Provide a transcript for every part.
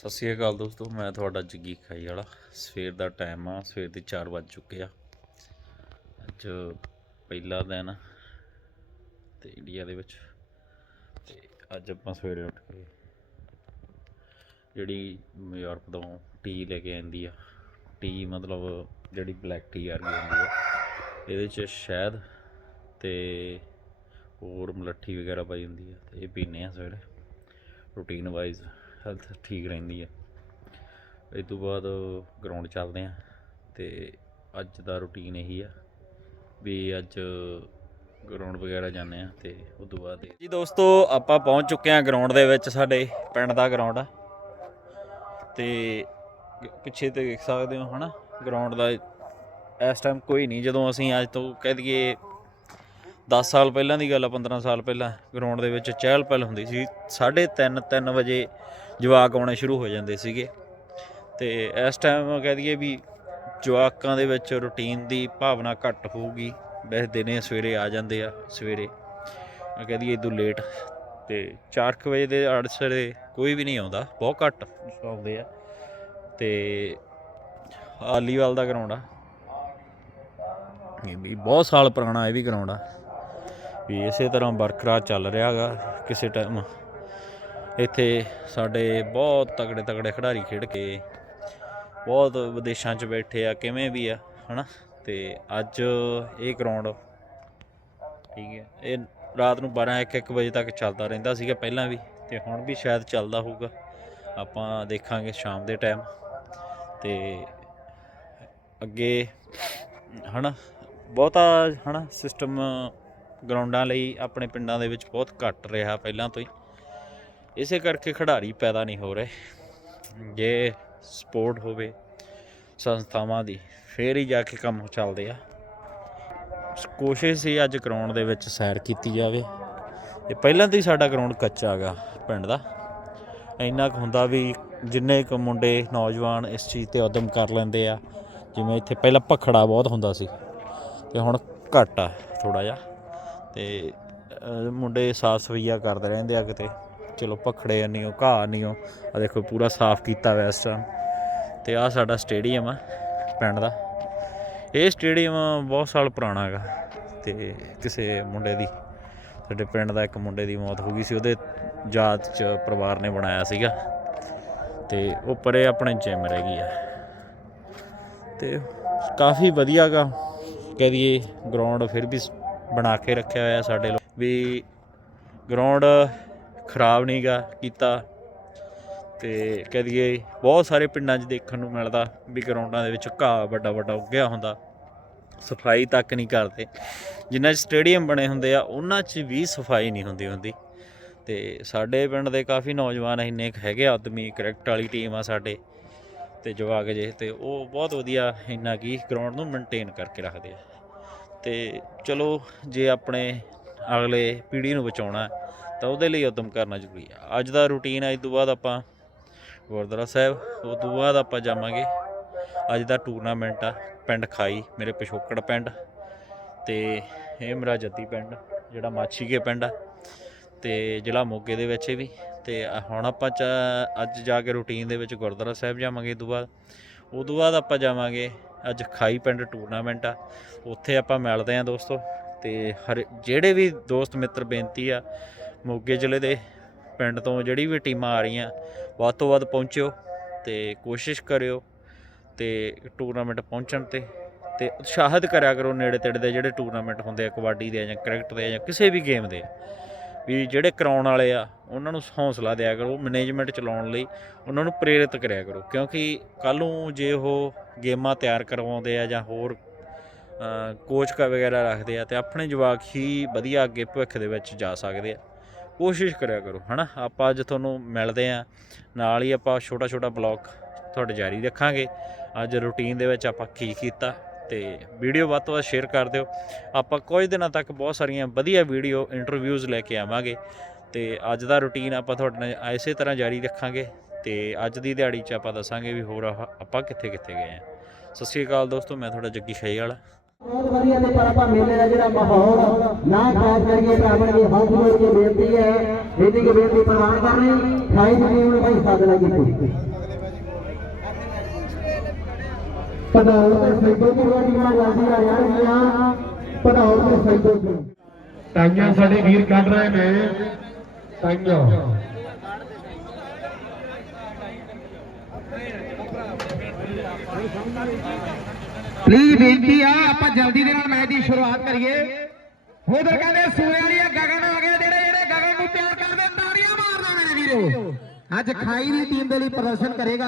ਸਤਿ ਸ਼੍ਰੀ ਅਕਾਲ ਦੋਸਤੋ, ਮੈਂ ਤੁਹਾਡਾ ਜੱਗੀ ਖਾਈ ਵਾਲਾ। ਸਵੇਰ ਦਾ ਟਾਈਮ ਆ, ਸਵੇਰ ਦੇ 4 ਵੱਜ ਚੁੱਕੇ ਆ। ਅੱਜ ਪਹਿਲਾ ਦਿਨ ਤੇ ਇੰਡੀਆ ਦੇ ਵਿੱਚ। ਤੇ ਅੱਜ ਆਪਾਂ ਸਵੇਰੇ ਉੱਠ ਕੇ ਜਿਹੜੀ ਯੂਰਪ ਤੋਂ ਟੀ ਲੈ ਕੇ ਆਂਦੀ ਆ। ਟੀ ਮਤਲਬ ਜਿਹੜੀ ਬਲੈਕ ਟੀ ਆ ਹੁੰਦੀ ਆ। ਇਹਦੇ ਚ ਸ਼ਹਿਦ ਤੇ ਹੋਰ ਮਲੱਠੀ ਵਗੈਰਾ ਪਾਈ ਹੁੰਦੀ ਆ ਤੇ ਇਹ ਪੀਨੇ ਆ ਸਵੇਰੇ। ਰੂਟੀਨ ਵਾਈਜ਼ ਹੈਲਥ ਠੀਕ ਰਹਿੰਦੀ ਹੈ। ਇਸ ਤੋਂ ਬਾਅਦ ਗਰਾਊਂਡ ਚੱਲਦੇ ਆ ਤੇ ਅੱਜ ਦਾ ਰੂਟੀਨ ਇਹੀ ਆ ਵੀ ਅੱਜ ਗਰਾਊਂਡ ਵਗੈਰਾ ਜਾਂਦੇ ਆ ਤੇ ਉਸ ਤੋਂ ਬਾਅਦ ਜੀ ਦੋਸਤੋ, ਆਪਾਂ ਪਹੁੰਚ ਚੁੱਕੇ ਆ ਗਰਾਊਂਡ ਦੇ ਵਿੱਚ, ਸਾਡੇ ਪਿੰਡ ਦਾ ਗਰਾਊਂਡ ਆ। ਤੇ ਪਿੱਛੇ ਤੇ ਦੇਖ ਸਕਦੇ ਹੋ ਹਨਾ ਗਰਾਊਂਡ ਦਾ ਇਸ ਟਾਈਮ ਕੋਈ ਨਹੀਂ, ਜਦੋਂ ਅਸੀਂ ਅੱਜ ਤੋਂ ਕਹਿ ਦਈਏ 10 ਸਾਲ ਪਹਿਲਾਂ ਦੀ ਗੱਲ ਆ 15 ਸਾਲ ਪਹਿਲਾਂ ਗਰਾਊਂਡ ਦੇ ਵਿੱਚ ਚਹਿਲ ਪਹਿਲ ਹੁੰਦੀ ਸੀ। 3:30 3 ਵਜੇ ਜਵਾਕ ਆਉਣੇ ਸ਼ੁਰੂ ਹੋ ਜਾਂਦੇ ਸੀਗੇ। ਤੇ ਇਸ ਟਾਈਮ ਕਹਿ ਦਈਏ ਵੀ ਜਵਾਕਾਂ ਦੇ ਵਿੱਚ ਰੁਟੀਨ ਦੀ ਭਾਵਨਾ ਘੱਟ ਹੋਊਗੀ। ਵੈਸੇ ਦਿਨੇ ਸਵੇਰੇ ਆ ਜਾਂਦੇ ਆ, ਸਵੇਰੇ। ਕਹਿ ਦਈਏ ਇਦੋਂ ਲੇਟ ਤੇ 4 ਵਜੇ ਦੇ ਆੜਸਰੇ ਕੋਈ ਵੀ ਨਹੀਂ ਆਉਂਦਾ, ਬਹੁਤ ਘੱਟ ਆਉਂਦੇ ਆ। ਤੇ ਆਲੀਵਾਲ ਦਾ ਗਰਾਊਂਡ ਆ। ਇਹ ਵੀ ਬਹੁਤ ਸਾਲ ਪੁਰਾਣਾ ਇਹ ਵੀ ਗਰਾਊਂਡ ਆ। ਵੀ ਇਸੇ ਤਰ੍ਹਾਂ ਬਰਕਰਾਰ ਚੱਲ ਰਿਹਾ ਹੈਗਾ ਕਿਸੇ ਟਾਈਮ ਇੱਥੇ ਸਾਡੇ ਬਹੁਤ ਤਗੜੇ ਤਗੜੇ ਖਿਡਾਰੀ ਖੇਡ ਕੇ ਬਹੁਤ ਵਿਦੇਸ਼ਾਂ 'ਚ ਬੈਠੇ ਆ, ਕਿਵੇਂ ਵੀ ਆ, ਹਨਾ? ਤੇ ਅੱਜ ਇਹ ਗਰਾਊਂਡ ਠੀਕ ਹੈ। ਇਹ ਰਾਤ ਨੂੰ 12 1 1 ਵਜੇ ਤੱਕ ਚੱਲਦਾ ਰਹਿੰਦਾ ਸੀਗਾ ਪਹਿਲਾਂ ਵੀ, ਤੇ ਹੁਣ ਵੀ ਸ਼ਾਇਦ ਚੱਲਦਾ ਹੋਊਗਾ। ਆਪਾਂ ਦੇਖਾਂਗੇ ਸ਼ਾਮ ਦੇ ਟਾਈਮ ਤੇ ਅੱਗੇ, ਹਨਾ? ਬਹੁਤਾ, ਹਨਾ ਸਿਸਟਮ ਗਰਾਊਂਡਾਂ ਲਈ ਆਪਣੇ ਪਿੰਡਾਂ ਦੇ ਵਿੱਚ ਬਹੁਤ ਘੱਟ ਰਿਹਾ ਪਹਿਲਾਂ ਤੋਂ ਹੀ। ਇਸੇ ਕਰਕੇ ਖਿਡਾਰੀ ਪੈਦਾ ਨਹੀਂ ਹੋ ਰਹੇ। ਜੇ ਸਪੋਰਟ ਹੋਵੇ ਸੰਸਥਾਵਾਂ ਦੀ, ਫੇਰ ਹੀ ਜਾ ਕੇ ਕੰਮ ਚੱਲਦੇ ਆ। ਕੋਸ਼ਿਸ਼ ਸੀ ਅੱਜ ਗਰਾਊਂਡ ਦੇ ਵਿੱਚ ਸੈਰ ਕੀਤੀ ਜਾਵੇ। ਇਹ ਪਹਿਲਾਂ ਤੋਂ ਹੀ ਸਾਡਾ ਗਰਾਊਂਡ ਕੱਚਾ ਹੈਗਾ ਪਿੰਡ ਦਾ। ਇੰਨਾ ਕੁ ਹੁੰਦਾ ਵੀ ਜਿੰਨੇ ਕੁ ਮੁੰਡੇ, ਨੌਜਵਾਨ ਇਸ ਚੀਜ਼ ਤੇ ਉਦਮ ਕਰ ਲੈਂਦੇ ਆ। ਜਿਵੇਂ ਇੱਥੇ ਪਹਿਲਾਂ ਭਖੜਾ ਬਹੁਤ ਹੁੰਦਾ ਸੀ, ਤੇ ਹੁਣ ਘੱਟ ਆ ਥੋੜਾ ਜਿਹਾ। ਤੇ ਮੁੰਡੇ ਸਾਫ਼ ਸਫਾਈਆ ਕਰਦੇ ਰਹਿੰਦੇ ਆ ਕਿਤੇ। ਚਲੋ ਭਖੜੇ ਨਹੀਂ ਉਹ ਘਾਹ ਨਹੀਂ ਉਹ ਆ ਦੇਖੋ ਪੂਰਾ ਸਾਫ਼ ਕੀਤਾ ਹੋਇਆ ਇਸ ਟਾਈਮ ਤੇ ਆ ਸਾਡਾ ਸਟੇਡੀਅਮ ਆ, ਪਿੰਡ ਦਾ। ਇਹ ਸਟੇਡੀਅਮ ਬਹੁਤ ਸਾਲ ਪੁਰਾਣਾ ਹੈਗਾ। ਤੇ ਕਿਸੇ ਮੁੰਡੇ ਦੀ, ਸਾਡੇ ਪਿੰਡ ਦਾ ਇੱਕ ਮੁੰਡੇ ਦੀ ਮੌਤ ਹੋ ਗਈ ਸੀ। ਉਹਦੇ ਯਾਦ ਚ ਪਰਿਵਾਰ ਨੇ ਬਣਾਇਆ ਸੀਗਾ। ਤੇ ਉਹ ਪਰੇ ਆਪਣੇ ਜਿਮ ਰਹਿ ਗਈ ਆ। ਤੇ ਕਾਫੀ ਵਧੀਆ ਗਾ। ਕਹਿ ਦਈਏ ਗਰਾਊਂਡ ਫਿਰ ਵੀ ਬਣਾ ਕੇ ਰੱਖਿਆ ਹੋਇਆ ਸਾਡੇ ਲੋਕ ਵੀ ਗਰਾਊਂਡ ਖਰਾਬ ਨਹੀਂਗਾ ਕੀਤਾ। ਤੇ ਕਹਿ ਦਈਏ, ਬਹੁਤ ਸਾਰੇ ਪਿੰਡਾਂ 'ਚ ਦੇਖਣ ਨੂੰ ਮਿਲਦਾ ਵੀ ਗਰਾਊਂਡਾਂ ਦੇ ਵਿੱਚ ਘਾਹ ਵੱਡਾ ਵੱਡਾ ਉੱਗਿਆ ਹੁੰਦਾ। ਸਫ਼ਾਈ ਤੱਕ ਨਹੀਂ ਕਰਦੇ। ਜਿੰਨਾ 'ਚ ਸਟੇਡੀਅਮ ਬਣੇ ਹੁੰਦੇ ਆ, ਉਹਨਾਂ 'ਚ ਵੀ ਸਫ਼ਾਈ ਨਹੀਂ ਹੁੰਦੀ ਹੁੰਦੀ। ਤੇ ਸਾਡੇ ਪਿੰਡ ਦੇ ਕਾਫੀ ਨੌਜਵਾਨ ਇੰਨੇ ਕੁ ਹੈਗੇ ਆ, ਆਦਮੀ, ਕ੍ਰਿਕਟ ਵਾਲੀ ਟੀਮ ਆ ਸਾਡੇ। ਤੇ ਜਵਾਕ ਜੇ ਤੇ ਉਹ ਬਹੁਤ ਵਧੀਆ ਇੰਨਾ ਕੀ ਗਰਾਊਂਡ ਨੂੰ ਮੇਨਟੇਨ ਕਰਕੇ ਰੱਖਦੇ ਆ। ਤੇ ਚਲੋ, ਜੇ ਆਪਣੇ ਅਗਲੇ ਪੀੜ੍ਹੀ ਨੂੰ ਬਚਾਉਣਾ ਤਾਂ ਉਹਦੇ ਲਈ ਉਦਮ ਕਰਨਾ ਜ਼ਰੂਰੀ ਹੈ। ਅੱਜ ਦਾ ਰੂਟੀਨ ਹੈ, ਇਸ ਤੋਂ ਬਾਅਦ ਆਪਾਂ ਗੁਰਦੁਆਰਾ ਸਾਹਿਬ, ਉਸ ਤੋਂ ਬਾਅਦ ਆਪਾਂ ਜਾਵਾਂਗੇ। ਅੱਜ ਦਾ ਟੂਰਨਾਮੈਂਟ ਆ, ਪਿੰਡ ਖਾਈ, ਮੇਰੇ ਪਿਛੋਕੜ ਪਿੰਡ ਤੇ ਇਹ ਮੇਰਾ ਜੱਦੀ ਪਿੰਡ, ਜਿਹੜਾ ਮਾਛੀਕੇ ਪਿੰਡ ਆ, ਤੇ ਜ਼ਿਲ੍ਹਾ ਮੋਗੇ ਦੇ ਵਿੱਚ ਵੀ। ਤੇ ਹੁਣ ਆਪਾਂ ਚ- ਅੱਜ ਜਾ ਕੇ ਰੂਟੀਨ ਦੇ ਵਿੱਚ ਗੁਰਦੁਆਰਾ ਸਾਹਿਬ ਜਾਵਾਂਗੇ ਇਸ ਤੋਂ ਬਾਅਦ। ਉਸ ਤੋਂ ਬਾਅਦ ਆਪਾਂ ਜਾਵਾਂਗੇ ਅੱਜ ਖਾਈ ਪਿੰਡ ਟੂਰਨਾਮੈਂਟ ਆ। ਉੱਥੇ ਆਪਾਂ ਮਿਲਦੇ ਆਂ ਦੋਸਤੋ ਤੇ ਹਰ ਜਿਹੜੇ ਵੀ ਦੋਸਤ ਮਿੱਤਰ ਬੇਨਤੀ ਆ, ਮੋਗੇ ਜ਼ਿਲ੍ਹੇ ਦੇ ਪਿੰਡ ਤੋਂ ਜਿਹੜੀ ਵੀ ਟੀਮਾਂ ਆ ਰਹੀਆਂ, ਵੱਧ ਤੋਂ ਵੱਧ ਪਹੁੰਚਿਓ ਤੇ ਕੋਸ਼ਿਸ਼ ਕਰਿਓ ਤੇ ਟੂਰਨਾਮੈਂਟ ਪਹੁੰਚਣ ਤੇ। ਤੇ ਉਤਸ਼ਾਹਿਤ ਕਰਿਆ ਕਰੋ ਨੇੜੇ ਤੇੜੇ ਦੇ ਜਿਹੜੇ ਟੂਰਨਾਮੈਂਟ ਹੁੰਦੇ ਆ, ਕਬੱਡੀ ਦੇ ਜਾਂ ਕ੍ਰਿਕਟ ਦੇ ਜਾਂ ਕਿਸੇ ਵੀ ਗੇਮ ਦੇ। ਵੀ ਜਿਹੜੇ ਕਰਾਉਣ ਵਾਲੇ ਆ, ਉਹਨਾਂ ਨੂੰ ਹੌਸਲਾ ਦਿਆ ਕਰੋ ਮੈਨੇਜਮੈਂਟ ਚਲਾਉਣ ਲਈ ਉਹਨਾਂ ਨੂੰ ਪ੍ਰੇਰਿਤ ਕਰਿਆ ਕਰੋ। ਕਿਉਂਕਿ ਕੱਲ ਨੂੰ ਜੇ ਉਹ ਗੇਮਾਂ ਤਿਆਰ ਕਰਵਾਉਂਦੇ ਆ ਜਾਂ ਹੋਰ ਕੋਚ ਕਾ ਵਗੈਰਾ ਰੱਖਦੇ ਆ, ਤੇ ਆਪਣੇ ਜਵਾਕ ਹੀ ਵਧੀਆ ਅੱਗੇ ਭਵਿੱਖ ਦੇ ਵਿੱਚ ਜਾ ਸਕਦੇ ਆ। ਕੋਸ਼ਿਸ਼ ਕਰਿਆ ਕਰੋ, ਹਨਾ? ਆਪਾਂ ਅੱਜ ਤੁਹਾਨੂੰ ਮਿਲਦੇ ਆ, ਨਾਲ ਹੀ ਆਪਾਂ ਛੋਟਾ ਛੋਟਾ ਬਲੌਗ ਤੁਹਾਡੇ ਜਾਰੀ ਰੱਖਾਂਗੇ। ਅੱਜ ਰੂਟੀਨ ਦੇ ਵਿੱਚ ਆਪਾਂ ਕੀ ਕੀਤਾ ਤੇ ਵੀਡੀਓ ਵੱਧ ਤੋਂ ਵੱਧ ਸ਼ੇਅਰ ਕਰ ਦਿਓ। ਆਪਾਂ ਕੁਝ ਦਿਨਾਂ ਤੱਕ ਬਹੁਤ ਸਾਰੀਆਂ ਵਧੀਆ ਵੀਡੀਓ ਇੰਟਰਵਿਊਜ਼ ਲੈ ਕੇ ਆਵਾਂਗੇ ਤੇ ਅੱਜ ਦਾ ਰੂਟੀਨ ਆਪਾਂ ਤੁਹਾਡੇ ਨਾਲ ਇਸੇ ਤਰ੍ਹਾਂ ਜਾਰੀ ਰੱਖਾਂਗੇ ਤੇ ਅੱਜ ਦੀ ਦਿਹਾੜੀ 'ਚ ਆਪਾਂ ਦੱਸਾਂਗੇ ਵੀ ਹੋਰ ਆਹ ਆਪਾਂ ਕਿੱਥੇ ਕਿੱਥੇ ਗਏ ਆ ਸਤਿ ਸ਼੍ਰੀ ਅਕਾਲ ਦੋਸਤੋ, ਮੈਂ ਤੁਹਾਡਾ ਜੱਗੀ ਸ਼ਾਹੀ ਵਾਲਾ ਬਹੁਤ ਵਧੀਆ ਤੇ ਪਰ ਆਪਾਂ ਮੇਲੇ ਦਾ ਜਿਹੜਾ ਮਾਹੌਲ ਨਾ ਖਾਸ ਕਰੀਏ ਭਰਾਵਾਂ ਦੀ ਹੱਥ ਜੋੜ ਕੇ ਬੇਨਤੀ ਹੈ। ਇੰਨੀ ਬੇਨਤੀ ਪ੍ਰਵਾਨ ਕਰਨੀ, ਖਾਈ ਦੀ ਨੂੰ ਭਾਈ ਸਾਧ ਲੱਗੀ ਕੋਈ ਸੈਦੋ ਸੈਦੋ ਦੀ ਟਾਈਆਂ ਸਾਡੇ ਵੀਰ ਕੱਢ ਰਹੇ ਨੇ। ਟਾਈਆਂ ਪਲੀਜ਼ ਬੇਨਤੀ ਆ ਆਪਾਂ ਜਲਦੀ ਦੇ ਨਾਲ ਮੈਚ ਦੀ ਸ਼ੁਰੂਆਤ ਕਰੀਏ। ਉਧਰ ਕਹਿੰਦੇ ਸੂਰੇ ਵਾਲੀ ਆ ਗਗਨ ਆ ਗਏ ਜਿਹੜੇ ਜਿਹੜੇ ਗਗਨ ਨੂੰ ਪਿਆਰ ਕਰਦੇ ਤਾੜੀਆਂ ਮਾਰਦਾ ਮੇਰੇ ਵੀਰੋ। ਅੱਜ ਖਾਈ ਦੀ ਟੀਮ ਦੇ ਲਈ ਪ੍ਰਦਰਸ਼ਨ ਕਰੇਗਾ।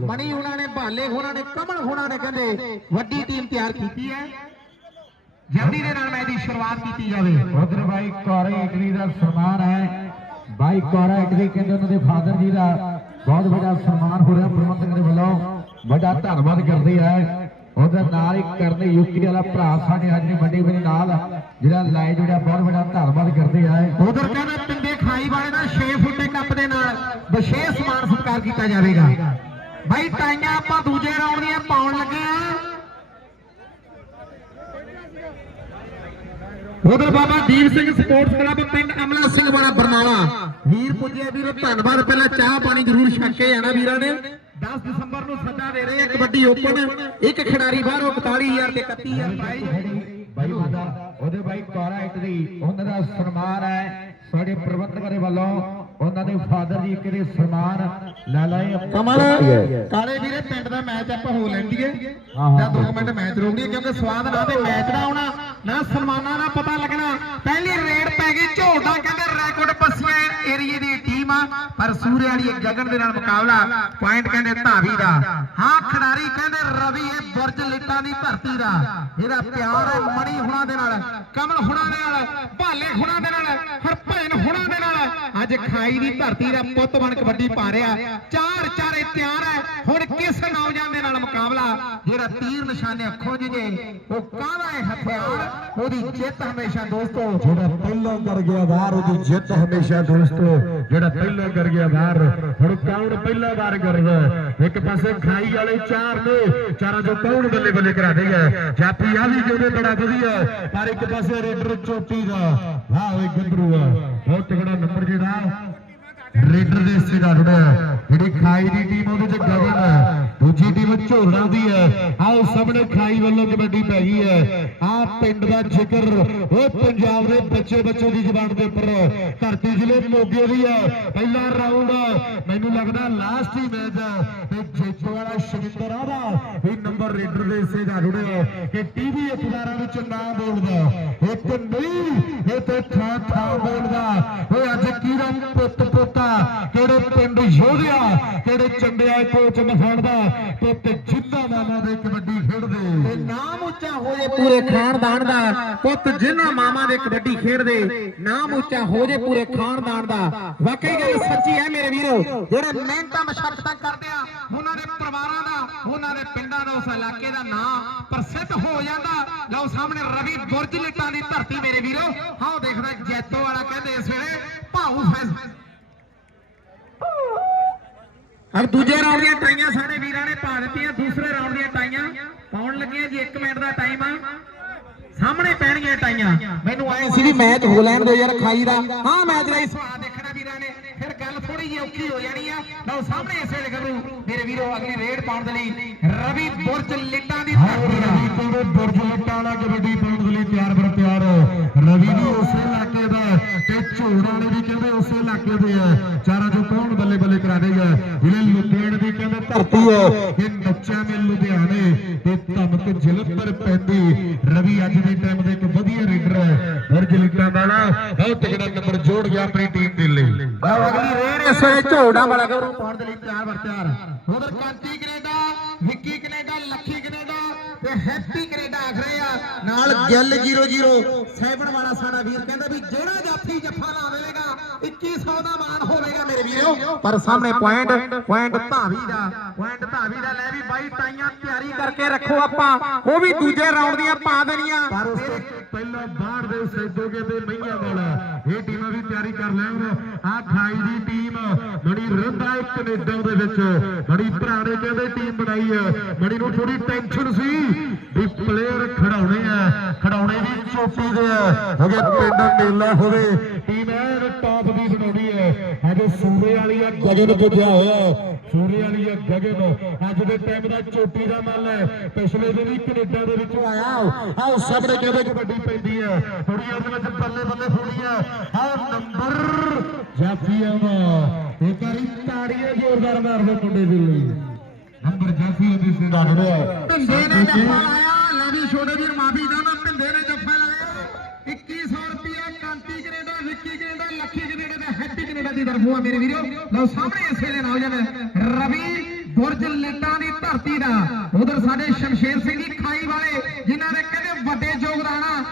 ਮਣੀ ਹੁਣਾਂ ਨੇ, ਭਾਲੇ ਹੁਣਾਂ ਨੇ, ਕਮਲ ਹੁਣਾਂ ਨੇ ਕਹਿੰਦੇ ਵੱਡੀ ਟੀਮ ਤਿਆਰ ਕੀਤੀ ਹੈ। ਜਲਦੀ ਦੇ ਨਾਲ ਮੈਚ ਦੀ ਸ਼ੁਰੂਆਤ ਕੀਤੀ ਜਾਵੇ। ਉਧਰ ਬਾਈ ਕੋਰੇ ਇਟਲੀ ਦਾ ਸਨਮਾਨ ਹੈ। ਬਾਈ ਕੋਰਾ ਇਟਲੀ ਕਹਿੰਦੇ ਉਹਨਾਂ ਦੇ ਫਾਦਰ ਜੀ ਦਾ ਬਹੁਤ ਵੱਡਾ ਸਨਮਾਨ ਹੋ ਰਿਹਾ ਪ੍ਰਬੰਧਕ ਦੇ ਵੱਲੋਂ। ਵੱਡਾ ਧੰਨਵਾਦ ਕਰਦੇ ਹੈ ਉਹਦੇ ਨਾਲ ਹੀ ਕਰਨੇ ਯੂਕੇ ਵਾਲਾ ਭਰਾ ਸਾਡੇ ਅੱਜ ਵੱਡੇ ਵੱਡੀ ਨਾਲ। ਜਿਹੜਾ ਲਾਈਵ ਜਿਹੜਾ ਬਹੁਤ ਵੱਡਾ ਧੰਨਵਾਦ ਕਰਦੇ ਹੈ ਉਧਰ ਕਹਿੰਦਾ ਪਿੰਡੇ ਖਾਈ ਵਾਲੇ ਦਾ 6 ਫੁੱਟੇ ਕੱਪ ਦੇ ਨਾਲ ਵਿਸ਼ੇਸ਼ ਸਨਮਾਨ ਸਤਿਕਾਰ ਕੀਤਾ ਜਾਵੇਗਾ। ਬਾਈ ਟਾਈਆਂ ਆਪਾਂ ਦੂਜੇ ਰਾਉਂਡ ਦੀਆਂ ਪਾਉਣ ਲੱਗੇ ਆ। ਉਧਰ ਬਾਬਾ ਦੀਪ ਸਿੰਘ ਸਪੋਰਟਸ ਕਲੱਬ ਪਿੰਡ ਅਮਲਾ ਸਿੰਘ ਵਾਲਾ ਬਰਨਾਲਾ। ਵੀਰ ਪੁੱਜੇ ਵੀਰੋ ਧੰਨਵਾਦ। ਪਹਿਲਾਂ ਚਾਹ ਪਾਣੀ ਜ਼ਰੂਰ ਛਕ ਕੇ ਜਾਣਾ ਵੀਰਾਂ ਨੇ। 10 ਦਸੰਬਰ ਨੂੰ ਸੱਦਾ ਦੇ ਰਹੇ ਆ ਕਬੱਡੀ ਓਪਨ। ਇੱਕ ਖਿਡਾਰੀ ਬਾਹਰੋਂ 41000 ਤੇ 31000 ਪ੍ਰਾਈਜ਼ ਬਾਈ ਉਹਦਾ ਉਹਦੇ ਬਾਈ ਕੋਰਾ ਇਟਲੀ ਉਹਨਾਂ ਦਾ ਸਨਮਾਨ ਹੈ ਸਾਡੇ ਪ੍ਰਬੰਧਕ ਦੇ ਵੱਲੋਂ। ਉਹਨਾਂ ਦੇ ਫਾਦਰ ਜੀ ਕਿਹੜੇ ਸਨਮਾਨ ਲੈ ਲਏ। ਕਮਲ ਕਾਲੇ ਵੀਰੇ ਪਿੰਡ ਦਾ ਮੈਚ ਆਪਾਂ ਹੋ ਲੈਂਦੀਏ। ਜਾਂ 2 ਮਿੰਟ ਮੈਚ ਰੋਕ ਲਈਏ ਕਿਉਂਕਿ ਸਵਾਦ ਨਾ ਤੇ ਮੈਚ ਦਾ ਆਉਣਾ ਨਾ ਸਨਮਾਨਾਂ ਦਾ ਪਤਾ ਲੱਗਣਾ। ਪਹਿਲੀ ਰੇਡ ਪੈ ਗਈ ਝੋਲਦਾ ਕਹਿੰਦੇ ਰੈਕੋਰਡ ਪੱਸੀਆਂ ਏਰੀਏ ਦੀ ਟੀਮ ਆ ਪਰ ਸੂਰੇ ਵਾਲੀ ਗਗਨ ਦੇ ਨਾਲ ਮੁਕਾਬਲਾ ਪੁਆਇੰਟ ਕਹਿੰਦੇ ਧਾਵੀ ਦਾ। ਹਾਂ ਖਿਡਾਰੀ ਕਹਿੰਦੇ ਰਵੀ ਇਹ ਬੁਰਜ ਲਿੱਟਾਂ ਦੀ ਧਰਤੀ ਦਾ। ਇਹਦਾ ਪਿਆਰ ਹੈ ਮਣੀ ਹੁਣਾਂ ਦੇ ਨਾਲ ਕਮਲ ਹੁਣਾਂ ਦੇ ਨਾਲ ਭਾਲੇ ਹੁਣਾਂ ਦੇ ਨਾਲ ਹਰਭਜਨ ਹੁਣਾਂ ਦੇ ਨਾਲ ਅੱਜ ਖਾਈ ਦੀ ਧਰਤੀ ਦਾ ਪੁੱਤ ਬਣ ਕਬੱਡੀ ਪਾ ਰਿਹਾ ਚਾਰ ਚਾਰੇ ਤਿਆਰ ਹੈ ਹੁਣ ਕਿਸ ਨੌਜਵਾਨ ਦੇ ਨਾਲ ਮੁਕਾਬਲਾ? ਜਿਹੜਾ ਤੀਰ ਨਿਸ਼ਾਨੇ ਅੱਖੋਂ ਜਿਹੇ ਉਹ ਕਾਹਦਾ ਹੈ ਹਥਿਆਰ? ਉਹਦੀ ਜਿੱਤ ਹਮੇਸ਼ਾ ਦੋਸਤੋ। ਜਿਹੜਾ ਪਹਿਲਾਂ ਕਰ ਗਿਆ ਬਾਹਰ ਉਹਦੀ ਜਿੱਤ ਹਮੇਸ਼ਾ ਦੋਸਤੋ। ਜਿਹੜਾ ਪਹਿਲਾਂ ਕਰ ਗਿਆ ਬਾਹਰ ਹੁਣ ਕੌਣ ਪਹਿਲਾ ਵਾਰ ਕਰਦਾ ਇੱਕ ਪਾਸੇ ਖਾਈ ਵਾਲੇ ਚਾਰ ਨੇ, ਚਾਰਾਂ ਚੋਂ ਕੌਣ ਬੱਲੇ ਬੱਲੇ ਕਰਾ ਦੇਗਾ? ਜਾਪੀ ਆ ਵੀ ਜਿਹਦੇ ਬੜਾ ਵਧੀਆ। ਪਰ ਇੱਕ ਪਾਸੇ ਰੇਡਰ ਚੋਟੀ ਦਾ, ਵਾਹ ਓਏ ਗੱਭਰੂ ਆ। ਬਹੁਤ ਤਗੜਾ ਨੰਬਰ ਜਿਹੜਾ ਰੇਡਰ ਦੇ ਹਿੱਸੇ ਦਾ ਜੁੜਿਆ ਜਿਹੜੀ ਖਾਈ ਦੀ ਟੀਮ ਉਹਦੇ ਚ ਗਗਨ ਟੀਮ ਝੋਲਣਾ ਦੀ ਹੈ। ਆਓ ਸਾਹਮਣੇ ਖਾਈ ਵੱਲੋਂ ਕਬੱਡੀ ਪੈ ਗਈ ਹੈ। ਆ ਪਿੰਡ ਦਾ ਜ਼ਿਕਰ, ਉਹ ਪੰਜਾਬ ਦੇ ਬੱਚੇ ਬੱਚੇ ਦੀ ਜ਼ਬਾਨ ਦੇ ਉੱਪਰ। ਧਰਤੀ ਜ਼ਿਲ੍ਹੇ ਮੋਗੇ ਦੀ ਹੈ। ਪਹਿਲਾ ਰਾਉਂਡ ਮੈਨੂੰ ਲੱਗਦਾ ਲਾਸਟ ਹੀ ਮੈਚ ਹੈ। ਤੇ ਜੇਤੂ ਵਾਲਾ ਸ਼ਿੰਦਰ ਆਦਾ ਵੀ ਨੰਬਰ ਰੇਡਰ ਦੇ ਹਿੱਸੇ ਦਾ ਜੁੜਿਆ ਕਿ ਟੀਵੀ ਅਖਬਾਰਾਂ ਵਿੱਚ ਨਾਮ ਬੋਲਦਾ ਇੱਕ ਨਹੀਂ, ਇਹ ਤੇ ਥਾਂ ਥਾਂ ਬੋਲਦਾ ਓਏ ਅੱਜ ਕਿਹੜਾ ਪੁੱਤ ਪੋਤਾ ਕਿਹੜੇ ਪਿੰਡ ਯੋਧਿਆ, ਕਿਹੜੇ ਚੰਡਿਆ ਕੋਚ ਮਖਾਣ ਦਾ ਪੁੱਤ ਜਿੰਦਾ ਮਾਮਾ ਦੇ ਕਬੱਡੀ ਖੇਡਦੇ। ਤੇ ਨਾਮ ਉੱਚਾ ਹੋ ਪੂਰੇ ਖਾਨਦਾਨ ਦਾ, ਪੁੱਤ ਜਿਨ੍ਹਾਂ ਮਾਮਾ ਦੇ ਕਬੱਡੀ ਖੇਡਦੇ, ਨਾਮ ਉੱਚਾ ਹੋ ਜੇ ਪੂਰੇ ਖਾਨਦਾਨ ਦਾ। ਵਾਕਈ ਗੱਲ ਸੱਚੀ ਹੈ ਮੇਰੇ ਵੀਰੋ, ਜਿਹੜੇ ਮਿਹਨਤਾਂ ਮਸ਼ੱਕਤਾਂ ਕਰਦੇ ਆ, ਉਹਨਾਂ ਦੇ ਪਰਿਵਾਰਾਂ ਦਾ, ਉਹਨਾਂ ਦੇ ਪਿੰਡਾਂ ਦਾ, ਉਸ ਇਲਾਕੇ ਦਾ ਨਾਮ ਪ੍ਰਸਿੱਧ ਹੋ ਜਾਂਦਾ। ਲਓ ਸਾਹਮਣੇ ਰਵੀ ਬੁਰਜ ਲਿੱਟਾਂ ਦੀ ਧਰਤੀ ਮੇਰੇ ਵੀਰੋ। ਹਾਂ ਉਹ ਦੇਖਦਾ ਜੈਤੋ ਵਾਲਾ ਕਹਿੰਦੇ ਇਸ ਵੇਲੇ, ਭਾਊ ਫੈਸ ਹਰ ਦੂਜੇ ਰਾਉਂਡ ਦੀਆਂ ਟਾਈਆਂ ਸਾਡੇ ਵੀਰਾਂ ਨੇ ਪਾ ਦਿੱਤੀਆਂ ਦੂਸਰੇ ਰਾਉਂਡ ਦੀਆਂ ਟਾਈਆਂ। ਪਾਉਣ ਲੱਗੀਆਂ ਜੀ 1 ਮਿੰਟ ਦਾ ਟਾਈਮ ਆ। ਸਾਹਮਣੇ ਪੈਣਗੀਆਂ ਟਾਈਆਂ। ਮੈਨੂੰ ਆਏ ਸੀ ਵੀ ਮੈਚ ਹੋ ਲੈਣ ਦੋ ਯਾਰ ਖਾਈ ਦਾ। ਹਾਂ ਮੈਚ ਦਾ ਸਵਾਦ ਦੇਖਣਾ ਵੀਰਾਂ ਨੇ। ਫਿਰ ਗੱਲ ਥੋੜੀ ਜਿਹੀ ਔਖੀ ਹੋ ਜਾਣੀ ਆ। ਲਓ ਸਾਹਮਣੇ ਇਸ ਵੇਲੇ ਗੱਭਰੂ ਮੇਰੇ ਵੀਰੋ ਅਗਲੀ ਰੇਡ ਪਾਉਣ ਦੇ ਲਈ ਰਵੀ ਬੁਰਜ ਲਿੱਟਾਂ ਦੀ ਧਰਤੀ ਦਾ ਰਵੀ ਬੁਰਜ ਲੱਟਾਂ ਵਾਲਾ ਕਬੱਡੀ ਪਾਉਣ ਦੇ ਲਈ ਤਿਆਰ ਬਰ ਤਿਆਰ। ਰਵੀ ਵੀ ਉਸੇ ਇਲਾਕੇ ਦਾ ਤੇ ਝੋੜਾ ਨੇ ਵੀ ਕਹਿੰਦੇ ਉਸੇ ਇਲਾਕੇ ਦੇ ਆ। ਚਾਰਾਂ ਚੋਂ ਕੌਣ ਬੱਲੇ ਬੱਲੇ ਕਰਾ ਦੇਗਾ? ਜਿਹੜੇ ਲੁਧਿਆਣੇ ਦੀ ਕਹਿੰਦੇ ਧਰਤੀ ਹੈ ਇਹ ਨੱਚਿਆ ਮੇ ਲੁਧਿਆਣੇ ਤੇ ਧਮਕ ਜਲੰਧਰ ਪੈਂਦੀ। ਰਵੀ ਅੱਜ ਦੇ ਟਾਈਮ ਦੇ ਇੱਕ ਵਧੀਆ ਰੇਡਰ ਹੈ। ਬੁਰਜ ਲੱਟਾਂ ਵਾਲਾ ਬਹੁਤ ਤਗੜਾ ਨੰਬਰ ਜੋੜ ਗਿਆ ਆਪਣੀ ਟੀਮ ਦੇ ਲਈ। ਲਓ ਅਗਲੀ ਰੇਡ ਇਸ ਵੇਲੇ ਝੋੜਾ ਵਾਲਾ। ਗੱਭਰੂ ਪਾਉਣ ਦੇ ਲਈ ਤਿਆਰ ਬਰ ਤਿਆਰ। ਉਧਰ Kanti Canada Vicky Canada Lakhi ਤੇ ਹੈਪੀ ਕੈਨੇਡਾ ਆਖ ਰਹੇ ਆ। ਨਾਲ ਗਿੱਲ 00 7 ਵਾਲਾ ਸਾਡਾ ਵੀਰ ਕਹਿੰਦਾ ਵੀ ਜਿਹੜਾ ਜਾਫੀ ਜੱਫਾ ਲਾਵੇਗਾ 2100 ਦਾ ਮਾਨ ਹੋਵੇਗਾ ਮੇਰੇ ਵੀਰੋ। ਪਰ ਸਾਹਮਣੇ ਪੁਆਇੰਟ ਪੁਆਇੰਟ ਧਾਵੀ ਦਾ ਪੁਆਇੰਟ ਧਾਵੀ ਦਾ ਲੈ ਵੀ ਬਾਈ ਟਾਈਆਂ ਤਿਆਰੀ ਕਰਕੇ ਰੱਖੋ ਆਪਾਂ। ਉਹ ਵੀ ਦੂਜੇ ਰਾਉਂਡ ਦੀਆਂ ਪਾ ਦੇਣੀਆਂ। ਪਰ ਉਸ ਤੋਂ ਪਹਿਲਾਂ ਬਾਹਰ ਦੇ ਸੈਦੋਗੇ ਤੇ ਮਈਆਂ ਵਾਲਾ ਇਹ ਟੀਮਾਂ ਵੀ ਤਿਆਰੀ ਕਰ ਲੈਣ। ਆ ਖਾਈ ਦੀ ਟੀਮ ਬੜੀ ਰੰਦਾ ਇੱਕ ਕੈਨੇਡਾ ਦੇ ਵਿੱਚ। ਬੜੀ ਭਰਾਣੇ ਕਹਿੰਦੇ ਟੀਮ ਬਣਾਈ ਹੈ ਬੜੀ ਨੂੰ ਥੋੜੀ ਟੈਨਸ਼ਨ ਸੀ ਵੀ ਪਲੇਅਰ ਖੜਾਉਣੇ ਆ। ਖੜਾਉਣੇ ਵੀ ਚੋਟੀ ਦੇ ਆ। ਹੋਗੇ ਪਿੰਡ ਮੇਲਾ ਹੋਵੇ। ਟੀਮ ਐਨ ਟਾਪ ਦੀ ਬਣਾਉਣੀ ਹੈ ਅੱਜ ਸੂਰੇ ਵਾਲੀ ਆ ਗਗਨ ਪੁੱਜਿਆ ਹੋਇਆ। ਸੂਰੇ ਵਾਲੀ ਆ ਗਗਨ। ਅੱਜ ਦੇ ਟਾਈਮ ਦਾ ਚੋਟੀ ਦਾ ਮੱਲ। ਹੈ ਪਿਛਲੇ ਦਿਨ ਹੀ ਕੈਨੇਡਾ ਦੇ ਵਿੱਚ ਆਇਆ। ਆਹ ਸਾਹਮਣੇ ਕਹਿੰਦੇ ਕਬੱਡੀ ਪੈਂਦੀ ਹੈ। ਥੋੜੀ ਉਹਦੇ ਵਿੱਚ ਬੱਲੇ ਬੱਲੇ ਹੋਣੀ ਹੈ ਆਹ ਨੰਬਰ ਜਾਫੀਆ ਦਾ ਇੱਕ ਵਾਰੀ ਤਾੜੀਆਂ ਜ਼ੋਰਦਾਰ ਮਾਰ ਦਿਓ ਮੁੰਡੇ ਦੇ ਲਈ। ਨੰਬਰ ਜਾਫੀਆ ਦੇ ਸਿਰ ਰੱਖ ਰਿਹਾ ਭਿੰਦੇ ਨੇ ਜੱਫਾ ਲਾਇਆ। ਲੈ ਵੀ ਛੋਟੇ ਵੀਰ ਮਾਫੀ ਚਾਹੁੰਦਾ। ਭਿੰਦੇ ਨੇ ਜੱਫਾ ਲਾਇਆ। 2100 ਰੁਪਿਆ Kanti Canada Vicky Canada Lakhi Canada ਤੇ ਹੈਪੀ ਕੈਨੇਡਾ ਦੀ ਤਰਫੋਂ ਆ ਮੇਰੇ ਵੀਰੋ। ਲਓ ਸਾਹਮਣੇ ਇਸ ਵੇਲੇ ਨੌਜਵਾਨ ਰਵੀ ਬੁਰਜ ਲਿੱਟਾਂ ਦੀ ਧਰਤੀ ਦਾ। ਉਧਰ ਸਾਡੇ ਸ਼ਮਸ਼ੇਰ ਸਿੰਘ ਜੀ ਖਾਈ ਵਾਲੇ, ਜਿਨ੍ਹਾਂ ਦੇ ਕਹਿੰਦੇ ਵੱਡੇ ਯੋਗਦਾਨ ਆ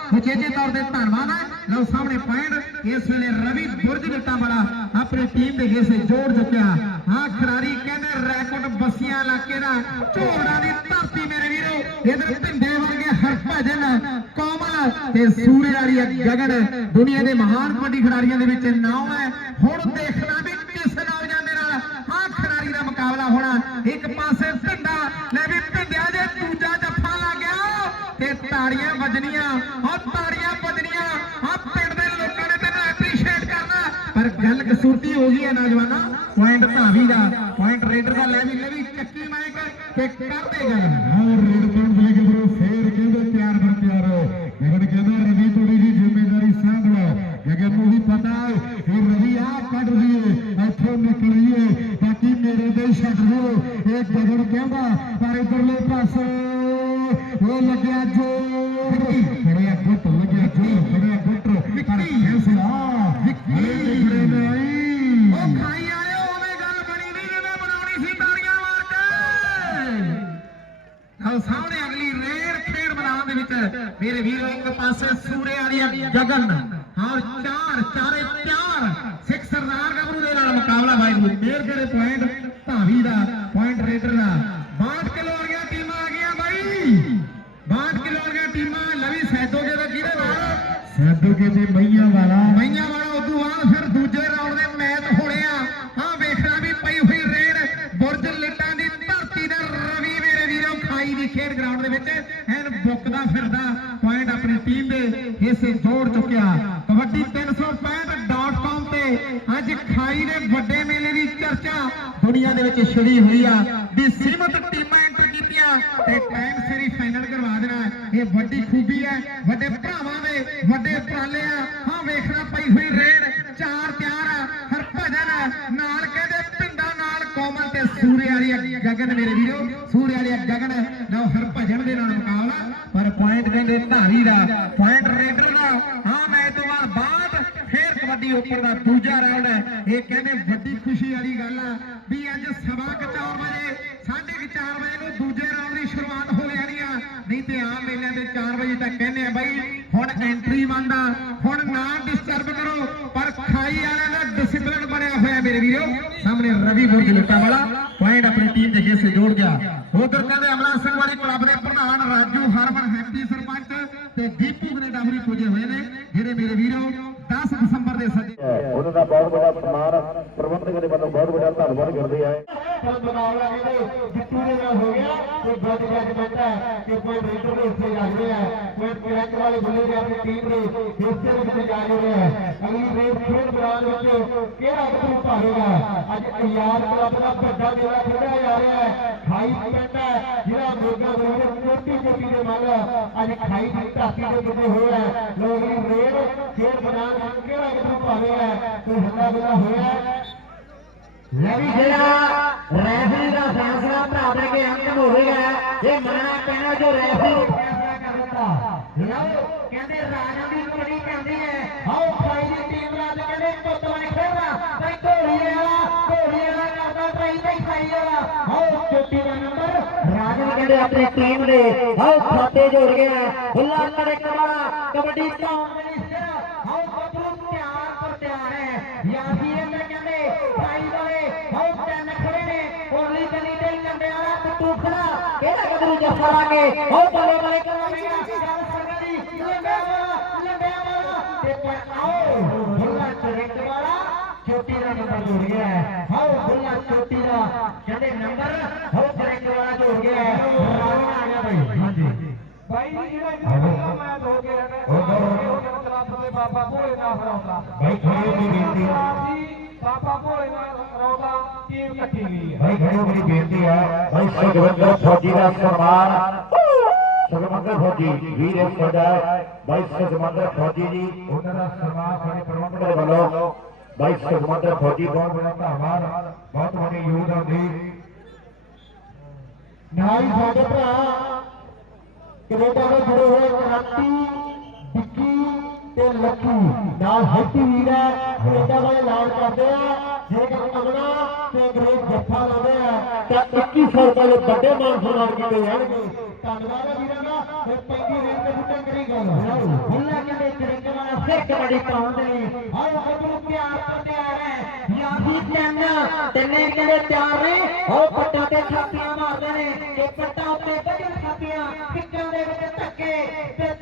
ਤੌਰ ਤੇ ਧੰਨਵਾਦ ਹੈ ਲਓ ਸਾਹਮਣੇ ਪੁਆਇੰਟ ਇਸ ਵੇਲੇ ਰਵੀ ਬੁਰਜ ਲੇਟਾਂ ਵਾਲਾ ਆਪਣੀ ਟੀਮ ਦੇ ਹਿੱਸੇ ਜੋੜ ਚੁੱਕਿਆ। ਹਾਂ ਖਿਡਾਰੀ ਕਹਿੰਦੇ ਰੈਕੋਰਡ ਬੱਸੀਆਂ ਇਲਾਕੇ ਦਾ। ਝੋੜਾ ਦੀ ਧਰਤੀ ਮੇਰੇ ਵੀਰੋ, ਇਧਰ ਢਿੰਡੇ ਵਰਗੇ ਹਰਭਜਨ ਕੋਮਲ ਤੇ ਸੂਰੇ ਵਾਲੀ ਗਗਨ। ਦੁਨੀਆ ਦੇ ਮਹਾਨ ਕਬੱਡੀ ਖਿਡਾਰੀਆਂ ਦੇ ਵਿੱਚ ਨਾਮ ਹੈ। ਹੁਣ ਦੇਖਣਾ ਵੀ ਕਿਸ ਨੌਜਵਾਨ ਦੇ ਨਾਲ ਹਾਂ ਖਿਡਾਰੀ ਦਾ ਮੁਕਾਬਲਾ ਹੋਣਾ। ਇੱਕ ਪਾਸੇ ਢਿੰਡਾ ਲੈ ਵੀ ਢਿੰਡਿਆਂ ਦੇ ਦੂਜਾ ਜੱਫਾ ਲੱਗ ਗਿਆ ਤੇ ਤਾੜੀਆਂ ਵੱਜਣੀਆਂ। ਹਾਂ ਤਾੜੀਆਂ ਵੱਜਣੀਆਂ। ਆ ਪਿੰਡ ਦੇ ਲੋਕਾਂ ਨੇ ਤੈਨੂੰ ਐਪਰੀਸ਼ੀਏਟ ਕਰਨਾ। ਪਰ ਗੱਲ ਕਸੂਰਤੀ ਹੋ ਗਈ ਹੈ ਨੌਜਵਾਨਾ। ਪੁਆਇੰਟ ਧਾਵੀ ਦਾ ਪੁਆਇੰਟ ਰੇਡਰ ਦਾ ਲੈ ਵੀ ਲੈ ਵੀ ਚੱਕੀ ਮਾਇਕ ਤੇ ਕਰਦੇ ਗੱਲ ਔਰ ਰੇਡ ਪਾਉਣ ਦੇ ਕੇ ਬਰੋ ਫੇਰ ਕਹਿੰਦੇ ਪਿਆਰ ਬਰ ਪਿਆਰ ਲੇਕਿਨ ਕਹਿੰਦੇ ਰਵੀ ਥੋੜੀ ਜੀ ਜ਼ਿੰਮੇਵਾਰੀ ਸਾਂਭ ਲਓ ਲੇਕਿਨ ਨੂੰ ਵੀ ਪਤਾ ਹੈ ਕਿ ਰਵੀ ਆ ਕੱਢ ਲਈਏ ਇੱਥੋਂ ਨਿਕਲੀਏ ਬਾਕੀ ਮੇਰੇ ਦੇ ਛੱਡ ਦਿਓ ਇਹ ਗਗਨ ਕਹਿੰਦਾ ਪਰ ਇਧਰਲੇ ਪਾਸੇ ਉਹ ਲੱਗਿਆ ਜੋਰ ਖੜਿਆ ਗੁੱਟ ਲੱਗਿਆ ਜੋਰ ਖੜਿਆ ਗੁੱਟ ਪਰ ਫੈਸਲਾ ਵਿੱਕੀ ਨਿਕਲੇ ਨਹੀਂ ਉਹ ਖਾਈ ਵਾਲਿਓ ਉਹਵੇਂ ਗੱਲ ਬਣੀ ਨਹੀਂ ਜਿਵੇਂ ਬਣਾਉਣੀ ਸੀ ਤਾੜੀਆਂ ਮਾਰ ਕੇ ਆਹ ਸਾਹਮਣੇ ਅਗਲੀ ਰੇਡ ਖੇਡ ਮੈਦਾਨ ਦੇ ਵਿੱਚ ਮੇਰੇ ਵੀਰੋ ਇੱਕ ਪਾਸੇ ਸੂਰੇ ਵਾਲੀ ਗਗਨ ਹਾਂ ਚਾਰ, ਚਾਰੇ ਚਾਰ ਸਿੱਖ ਸਰਦਾਰ ਗੱਭਰੂ ਦੇ ਨਾਲ ਮੁਕਾਬਲਾ, ਵਾਹਿਗੁਰੂ ਮੇਰ ਕਰੇ ਪੁਆਇੰਟ ਭਾਵੀ ਦਾ ਪੁਆਇੰਟ ਰੇਡਰ ਦਾ। 62 ਖਾਈ ਦੇ ਵੱਡੇ ਮੇਲੇ ਦੀ ਚਰਚਾ ਦੁਨੀਆ ਦੇ ਵਿੱਚ ਛਿੜੀ ਹੋਈ ਆ। ਵੀ ਸੀਮਤ ਟੀਮਾਂ ਐਂਟਰ ਕੀਤੀਆਂ ਤੇ ਟਾਈਮ ਸਰੀ ਫਾਈਨਲ ਕਰਵਾ ਦੇਣਾ। ਇਹ ਵੱਡੀ ਖੂਬੀ ਹੈ। ਵੱਡੇ ਭਰਾਵਾਂ ਦੇ ਵੱਡੇ ਉਪਰਾਲੇ ਆ। ਹਾਂ ਵੇਖਣਾ ਪਈ ਹੋਈ ਰੇਡ। ਚਾਰ ਤਿਆਰ ਆ। ਹਰਭਜਨ ਨਾਲ ਕਹਿੰਦੇ ਪਿੰਡਾਂ ਨਾਲ ਕੋਮਲ ਤੇ ਸੂਰੇ ਵਾਲੀ ਗਗਨ ਮੇਰੇ ਵੀਰੋ। ਸੂਰੇ ਵਾਲੀ ਗਗਨ ਨਾ ਹਰਭਜਨ ਦੇ ਨਾਲ ਮੁਕਾਬਲਾ। ਪਰ ਪੁਆਇੰਟ ਕਹਿੰਦੇ ਧਾਰੀ ਦਾ। ਪੁਆਇੰਟ ਰੇਡਰ ਦਾ ਹਾਂ ਮੈਚ ਤੋਂ ਬਾਅਦ ਬਾਅਦ ਫੇਰ ਉੱਪਰ ਦਾ ਦੂਜਾ ਰਾਉਂਡ ਹੈ। ਇਹ ਕਹਿੰਦੇ ਵੱਡੀ ਖੁਸ਼ੀ ਵਾਲੀ ਗੱਲ ਆ ਵੀ ਅੱਜ ਸਵਾ ਕੁ ਚਾਰ ਵਜੇ ਸਾਢੇ ਕੁ ਚਾਰ ਵਜੇ ਨੂੰ ਦੂਜੇ ਰਾਉਂਡ ਦੀ ਸ਼ੁਰੂਆਤ ਹੋ ਜਾਣੀ ਆ। ਨਹੀਂ ਤੇ ਆਮ ਮੇਲਿਆਂ ਦੇ 4 ਵਜੇ ਤੱਕ ਕਹਿੰਦੇ ਆ ਬਾਈ, ਹੁਣ ਐਂਟਰੀ ਬੰਦਾ ਹੁਣ ਨਾ ਡਿਸਟਰਬ ਕਰੋ, ਪਰ ਖਾਈ ਵਾਲਿਆਂ ਦਾ ਡਿਸਪਲਿਨ ਬਣਿਆ ਹੋਇਆ ਮੇਰੇ ਵੀਰੋ। ਸਾਹਮਣੇ ਰਵੀ ਬੁਰਜ ਲੁੱਟਾ ਵਾਲਾ। ਪੁਆਇੰਟ ਆਪਣੀ ਟੀਮ ਦੇ ਹਿੱਸੇ ਜੋੜ ਗਿਆ। ਉਧਰ ਕਹਿੰਦੇ ਅਮਲਾ ਸਿੰਘ ਵਾਲੀ ਕਲੱਬ ਦੇ ਪ੍ਰਧਾਨ ਰਾਜੂ ਹਰਮਨ ਹੈਪੀ ਸਰਪੰਚ ਤੇ ਦੀਪੂ ਕਨੇਡਾ ਵੀ ਪੁੱਜੇ ਹੋਏ ਨੇ, ਜਿਹੜੇ ਮੇਰੇ ਵੀਰੋ 10 ਦਸੰਬਰ ਦੇ ਸੱਜੇ ਉਹਨਾਂ ਦਾ ਬਹੁਤ ਵੱਡਾ ਸਨਮਾਨ ਪ੍ਰਬੰਧਕ ਦੇ ਵੱਲੋਂ ਬਹੁਤ ਵੱਡਾ ਧੰਨਵਾਦ ਕਰਦੇ ਆ ਮੁਕਾਬਲਾ ਕਹਿੰਦੇ ਜਿੱਤੂ ਦੇ ਨਾਲ ਹੋ ਗਿਆ। ਤੇ ਗੱਜ ਗੱਜ ਪੈਂਦਾ ਕਿ ਕੋਈ ਰੇਡਰ ਦੇ ਹਿੱਸੇ ਜਾ ਰਿਹਾ ਹੈ। ਕੋਈ ਕਰੈਕ ਵਾਲੇ ਬੱਲੇ ਦੇ ਆਪਣੀ ਟੀਮ ਦੇ ਹਿੱਸੇ ਵਿੱਚ ਜਾ ਰਿਹਾ ਹੈ। ਅਗਲੀ ਰੇਡ ਖੇਡ ਮੈਦਾਨ ਵਿੱਚ ਕਿਹੜਾ ਕਿਹਨੂੰ ਭਾਰੇਗਾ ਅੱਜ ਅਯਾਰ ਕਲੱਬ ਦਾ ਵੱਡਾ ਮੇਲਾ ਖੇਡਿਆ ਜਾ ਰਿਹਾ ਹੈ। ਖਾਈ ਪਿੰਡ ਬਰੋਬਰ ਚੋਟੀ ਦੇ ਮੱਲ, ਅੱਜ ਖਾਈ ਦੀ ਧਰਤੀ ਦੇ ਕਿਤੇ ਹੋਇਆ ਹੈ। ਲੋਕ ਖੇਡ ਮੈਦਾਨ ਕਿਹੜਾ ਕਿਹਨੂੰ ਭਾਰੇਗਾ ਕੋਈ ਹੱਲਾ ਬਿਲਾ ਹੋਇਆ ਹੈ। ਵੀ ਜਿਹੜਾ ਰੈਫਰੀ ਦਾ ਫੈਸਲਾ ਭਰਾ ਦੇ ਕੇ ਅੰਤਮ ਹੋਵੇਗਾ ਇਹ ਮੰਨਣਾ ਪੈਣਾ ਜੋ ਰੈਫਰੀ ਨੇ ਫੈਸਲਾ ਕਰ ਦਿੱਤਾ। ਲਓ, ਕਹਿੰਦੇ ਰਾਜਾ ਦੀ ਕੁੜੀ ਕਹਿੰਦੀ ਹੈ, ਆਓ ਖਾਈ ਦੀ ਟੀਮ ਨਾਲ ਕਹਿੰਦੇ ਪੁੱਤ ਬਣ ਰਾਜਾ ਆਪਣੀ ਟੀਮ ਦੇ ਆਓ ਖਾਤੇ ਜੋੜ ਗਿਆ ਬੁੱਲਾ ਕੜਕ ਵਾਲਾ ਕਬੱਡੀ ਟਾਉਨ ਮਿਨਿਸਟਰ ਬੱਬੂ ਤਿਆਰ ਪਰ ਤਿਆਰ ਹੈ। ਯਾਸੀਨ ਨੇ ਕਹਿੰਦੇ ਖਾਈ ਵਾਲੇ ਆਓ ਤਿੰਨ ਖੜੇ ਨੇ। ਕੋਲੀ ਗਲੀ ਦੇ ਕੰਡੇ ਵਾਲਾ ਕੁੱਟੂ ਕਿਹੜਾ ਕਦਰੂ ਜੱਫਾ ਲਾਗੇ ਆਓ ਬੱਲੇ ਬੱਲੇ ਕਰਾਂਗੇ ਦਾਸ ਰੌਲਾ ਭਾਈ ਖੜੇ ਦੀ ਬੇਨਤੀ। ਹੈ ਜੀ ਬਾਬਾ ਭੋਲੇ ਨਾਲ ਰੌਲਾ ਟੀਮ ਇਕੱਠੀ ਗਈ ਹੈ। ਭਾਈ ਖੜੇ ਦੀ ਬੇਨਤੀ ਹੈ ਭਾਈ ਸੁਖਵਿੰਦਰ ਫੌਜੀ ਦਾ ਸਨਮਾਨ। ਸੁਖਵਿੰਦਰ ਫੌਜੀ ਵੀਰ ਸਦਾ ਭਾਈ ਸੁਖਵਿੰਦਰ ਫੌਜੀ ਜੀ ਉਹਨਾਂ ਦਾ ਸਨਮਾਨ ਸਾਡੇ ਪ੍ਰਬੰਧਕ ਦੇ ਵੱਲੋਂ। ਭਾਈ ਸੁਖਵਿੰਦਰ ਫੌਜੀ ਬਹੁਤ ਬੜਾ ਧੰਨਵਾਦ। ਬਹੁਤ ਵੱਡੇ ਯੋਗਦਾਨ ਦੀ। ਨਾਲ ਹੀ ਸਾਡੇ ਭਰਾ ਕੈਨੇਡਾ ਜੁੜੇ ਹੋਏ ਕ੍ਰਾਂਤੀ ਵਿੱਕੀ ਤੇ ਲੱਕੀ ਨਾਲ ਹੈਪੀ ਵੀਰ ਹੈ ਕੈਨੇਡਾ ਵਾਲੇ ਐਲਾਨ ਕਰਦੇ ਆ। ਜੇਕਰ ਅਮਨਾ ਤੇ ਅੰਗਰੇਜ਼ ਜੱਫਾ ਲਾਉਂਦੇ ਆ, ਤਾਂ 2100 ਰੁਪਏ ਦੇ ਵੱਡੇ ਮਾਨ ਸਨਮਾਨ ਕੀਤੇ ਜਾਣਗੇ। ਧੰਨਵਾਦ ਹੈ ਵੀਰਾਂ ਦਾ ਫਿਰ ਪੈਂਦੀ ਰੇਟ ਤੇ ਬੁੱਟੇ ਕਰੀ ਗੱਲ ਹੁੱਲਾ ਕਹਿੰਦੇ ਕ੍ਰਿਕਟ ਵਾਲਾ ਫਿਰ ਕਬੱਡੀ ਪਾਉਣ ਦੇ ਲਈ। ਆਓ ਅਗਰ ਪਿਆਰ ਤੋਂ ਤਿਆਰ ਹੈ ਯਾਦੀ ਤਿੰਨ, ਤਿੰਨੇ ਕਹਿੰਦੇ ਤਿਆਰ ਨੇ। ਹੋ ਪੱਟਾਂ ਤੇ ਛਾਤੀਆਂ ਮਾਰਦੇ ਨੇ। ਕਿ ਪੱਟਾਂ ਉੱਤੇ ਵੱਡੀਆਂ ਛਾਤੀਆਂ ਪਿੱਛਾਂ ਦੇ ਵਿੱਚ ਧੱਕੇ ਵਿੱਚ